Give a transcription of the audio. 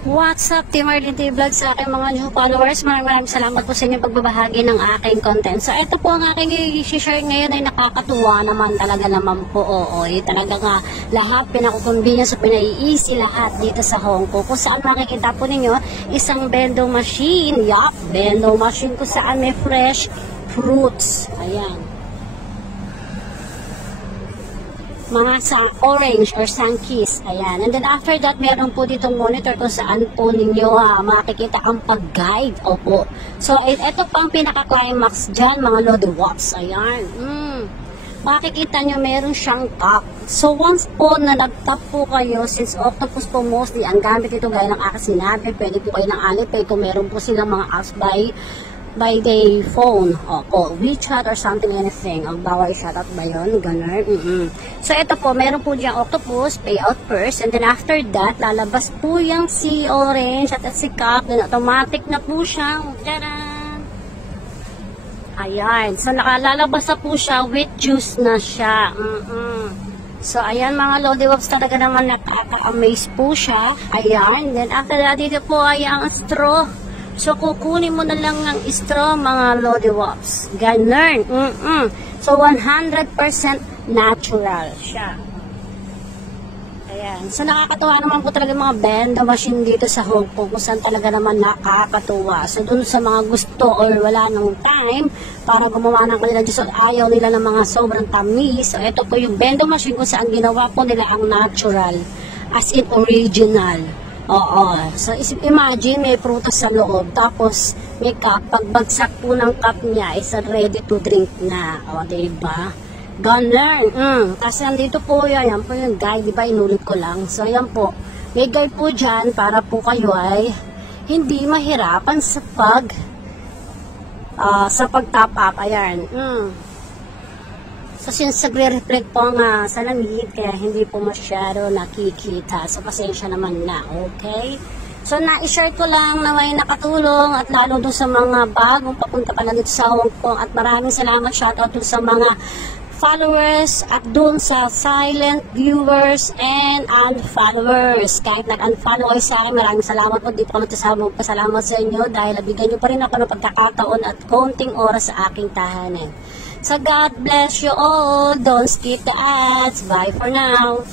What's up, Team Arlene TV Vlog, sa aking mga new followers. Maraming salamat po sa inyong pagbabahagi ng aking content. So, ito po ang aking i-share ngayon ay nakakatuwa naman talaga naman po. Oo, talaga nga lahat pinakukonvenience o pinai-easy lahat dito sa Hong Kong. Kung saan makikita po ninyo, isang vending machine. Yup, vending machine kung saan may fresh fruits. Ayan. Mga sa orange or sangkis. Ayan. And then after that, meron po ditong monitor kung saan po ninyo makikita ang pag-guide. Opo. So, ito pa ang pinaka-climax dyan, mga Lodi Wops. Ayan. Makikita nyo, meron siyang top. So, once po na nag-top po kayo, since octopus po mostly, ang gamit ito gaya ng aking sinabi, pwede po kayo ng Alipay kung meron po silang mga apps by the phone, o WeChat or something, anything. Ang bawal shoutout ba yun? Ganun. So, ito po, meron po diyang octopus, payout first, and then after that, lalabas po yung si orange at si cup, then automatic na po siyang, taran! Ayan. So, nakalalabas na po siya with juice na siya. So, ayan mga Lodi Wops, talaga naman nakaka-amaze po siya. Ayan. Then, after that, dito po ay ang straw. So, kukunin mo na lang ng straw, mga Lodi Wops. Ganun. So, 100% natural siya. Ayan. So, nakakatuwa naman po talaga mga vending machine dito sa Hong Kong, kung saan talaga naman nakakatuwa. So, dun sa mga gusto or wala ng time para gumawa ng kanila juice at ayaw nila ng mga sobrang tamis. So, ito po yung vending machine kung saan ginawa po nila ang natural. As in original. Oo. So, imagine, may prutas sa loob, tapos may cup, pagbagsak po ng cup niya, is ready to drink na. O, diba? Ganun. Kasi nandito po yan po yung guide, diba? Inulit ko lang. So, yan po. May guide po dyan para po kayo ay hindi mahirapan sa pag-top up. Ayan. So, since nagre-reflect po nga sa lamig, kaya hindi po masyado nakikita. So, pasensya naman na, okay? So, na-share ko lang na may nakatulong at lalo doon sa mga bagong papunta pa na dito sa Hong Kong. At maraming salamat, shoutout doon sa mga followers at doon sa silent viewers and unfollowers. Kahit nag-unfollow kayo sa akin, maraming salamat po. Di po ako pasalamat sa inyo dahil nabigyan nyo pa rin ako ng pagkakataon at konting oras sa aking tahanan. So, God bless you all. Don't skip the ads. Bye for now.